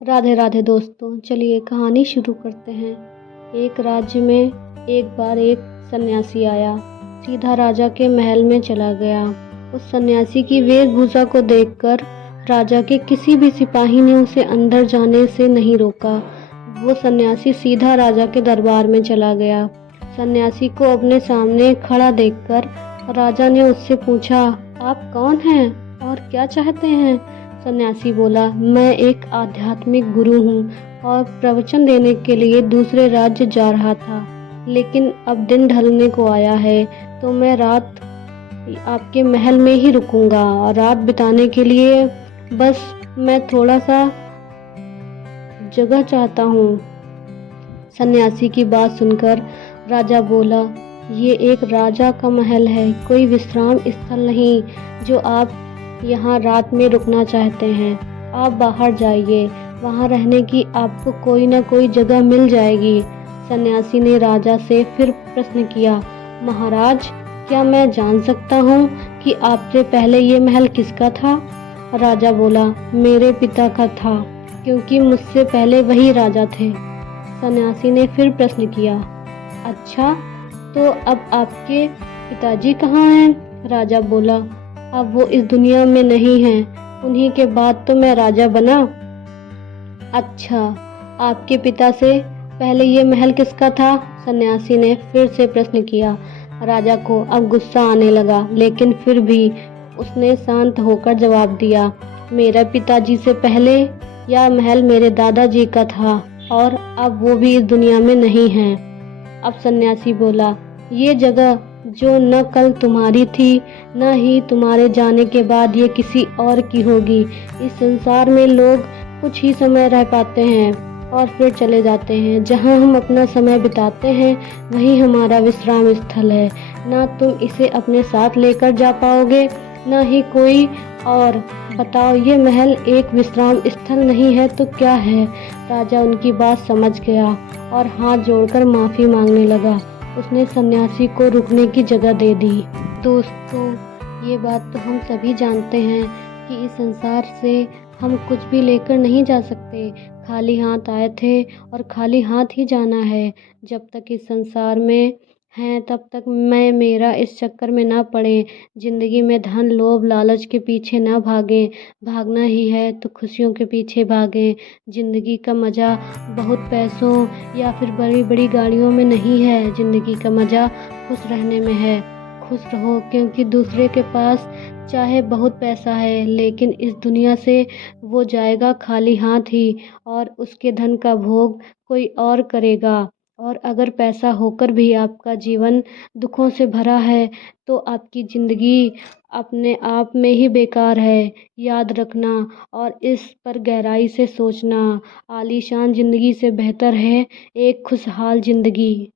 राधे राधे दोस्तों, चलिए कहानी शुरू करते हैं। एक राज्य में एक बार एक सन्यासी आया, सीधा राजा के महल में चला गया। उस सन्यासी की वेशभूषा को देखकर राजा के किसी भी सिपाही ने उसे अंदर जाने से नहीं रोका। वो सन्यासी सीधा राजा के दरबार में चला गया। सन्यासी को अपने सामने खड़ा देखकर राजा ने उससे पूछा, आप कौन हैं और क्या चाहते हैं? सन्यासी बोला, मैं एक आध्यात्मिक गुरु हूँ और प्रवचन देने के लिए दूसरे राज्य जा रहा था, लेकिन अब दिन ढलने को आया है तो मैं रात आपके महल में ही रुकूंगा और रात बिताने के लिए बस मैं थोड़ा सा जगह चाहता हूँ। सन्यासी की बात सुनकर राजा बोला, ये एक राजा का महल है, कोई विश्राम स्थल नहीं जो आप यहाँ रात में रुकना चाहते हैं। आप बाहर जाइए, वहाँ रहने की आपको कोई ना कोई जगह मिल जाएगी। सन्यासी ने राजा से फिर प्रश्न किया, महाराज, क्या मैं जान सकता हूँ कि आपसे पहले ये महल किसका था? राजा बोला, मेरे पिता का था, क्योंकि मुझसे पहले वही राजा थे। सन्यासी ने फिर प्रश्न किया, अच्छा, तो अब आपके पिताजी कहाँ हैं? राजा बोला, अब वो इस दुनिया में नहीं हैं, उन्हीं के बाद तो मैं राजा बना। अच्छा, आपके पिता से पहले ये महल किसका था? सन्यासी ने फिर से प्रश्न किया। राजा को अब गुस्सा आने लगा, लेकिन फिर भी उसने शांत होकर जवाब दिया, मेरे पिताजी से पहले यह महल मेरे दादाजी का था और अब वो भी इस दुनिया में नहीं हैं। अब सन्यासी बोला, ये जगह जो न कल तुम्हारी थी न ही तुम्हारे जाने के बाद ये किसी और की होगी। इस संसार में लोग कुछ ही समय रह पाते हैं और फिर चले जाते हैं। जहाँ हम अपना समय बिताते हैं वही हमारा विश्राम स्थल है। ना तुम इसे अपने साथ लेकर जा पाओगे न ही कोई और। बताओ, ये महल एक विश्राम स्थल नहीं है तो क्या है? राजा उनकी बात समझ गया और हाथ जोड़कर माफ़ी मांगने लगा। उसने सन्यासी को रुकने की जगह दे दी। दोस्तों, ये बात तो हम सभी जानते हैं कि इस संसार से हम कुछ भी लेकर नहीं जा सकते। खाली हाथ आए थे और खाली हाथ ही जाना है। जब तक इस संसार में हैं तब तक मेरा इस चक्कर में ना पड़े। ज़िंदगी में धन लोभ लालच के पीछे ना भागें। भागना ही है तो खुशियों के पीछे भागें। ज़िंदगी का मज़ा बहुत पैसों या फिर बड़ी बड़ी गाड़ियों में नहीं है। ज़िंदगी का मज़ा खुश रहने में है। खुश रहो, क्योंकि दूसरे के पास चाहे बहुत पैसा है, लेकिन इस दुनिया से वो जाएगा खाली हाथ ही और उसके धन का भोग कोई और करेगा। और अगर पैसा होकर भी आपका जीवन दुखों से भरा है तो आपकी ज़िंदगी अपने आप में ही बेकार है। याद रखना और इस पर गहराई से सोचना। आलीशान ज़िंदगी से बेहतर है एक खुशहाल ज़िंदगी।